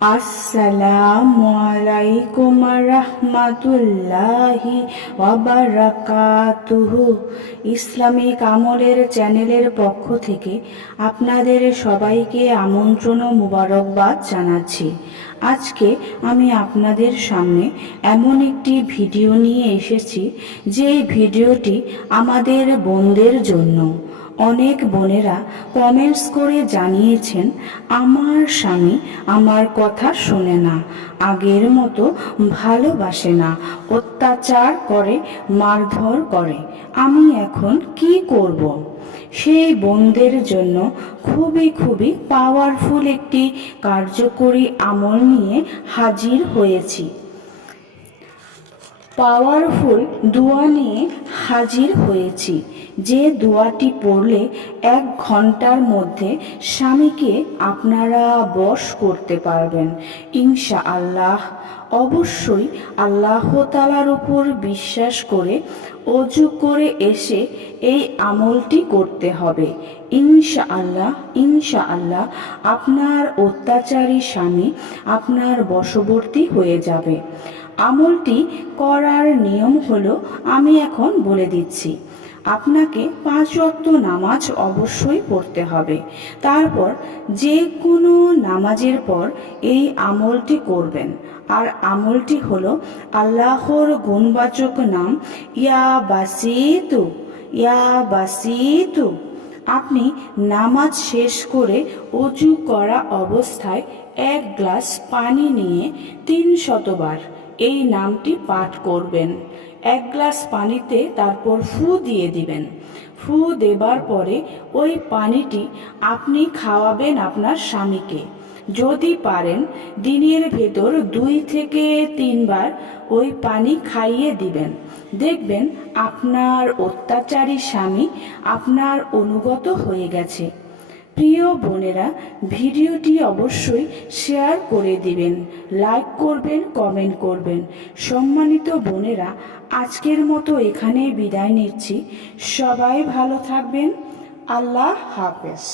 আসসালামু আলাইকুম রাহমাতুল্লাহি ওয়া বারাকাতুহু। ইসলামিক আমলের চ্যানেলের পক্ষ থেকে আপনাদের সবাইকে আমন্ত্রণ ও মুবারকবাদ জানাচ্ছি। আজকে আমি আপনাদের সামনে এমন একটি ভিডিও নিয়ে এসেছি যে ভিডিওটি আমাদের বোনদের জন্য। অনেক বোনেরা কমেন্টস করে জানিয়েছেন, আমার স্বামী আমার কথা শোনে না, আগের মতো ভালোবাসে না, অত্যাচার করে, মারধর করে, আমি এখন কি করব? সেই বোনদের জন্য খুবই পাওয়ারফুল একটি কার্যকরী আমল নিয়ে হাজির হয়েছি। পাওয়ারফুল দোয়া নিয়ে হাজির হয়েছি, যে দোয়াটি পড়লে 1 ঘন্টার মধ্যে স্বামীকে আপনারা বশ করতে পারবেন ইনশাআল্লাহ। অবশ্যই আল্লাহ তাআলার উপর বিশ্বাস করে অজু করে এসে এই আমলটি করতে হবে। ইনশাআল্লাহ ইনশাআল্লাহ আপনার অত্যাচারী স্বামী আপনার বশবর্তী হয়ে যাবে। আমলটি করার নিয়ম হলো, আমি এখন বলে দিচ্ছি। আপনাকে 5 ওয়াক্ত নামাজ অবশ্যই পড়তে হবে। তারপর যে কোনো নামাজের পর এই আমলটি করবেন। আর আমলটি হলো আল্লাহর গুণবাচক নাম ইয়া বাসিতু, ইয়া বাসিতু। আপনি নামাজ শেষ করে অজু করা অবস্থায় 1 গ্লাস পানি নিয়ে 300 বার এই নামটি পাঠ করবেন। 1 গ্লাস পানিতে তারপর ফু দিয়ে দিবেন। ফু দেবার পরে ওই পানিটি আপনি খাওয়াবেন আপনার স্বামীকে। যদি পারেন দিনের ভেতর 2 থেকে 3 বার ওই পানি খাইয়ে দিবেন। দেখবেন আপনার অত্যাচারী স্বামী আপনার অনুগত হয়ে গেছে। প্রিয় বোনেরা, ভিডিওটি অবশ্যই শেয়ার করে দিবেন, লাইক করবেন, কমেন্ট করবেন। সম্মানিত বোনেরা, আজকের মতো এখানেই বিদায় নিচ্ছি। সবাই ভালো থাকবেন। আল্লাহ হাফেজ।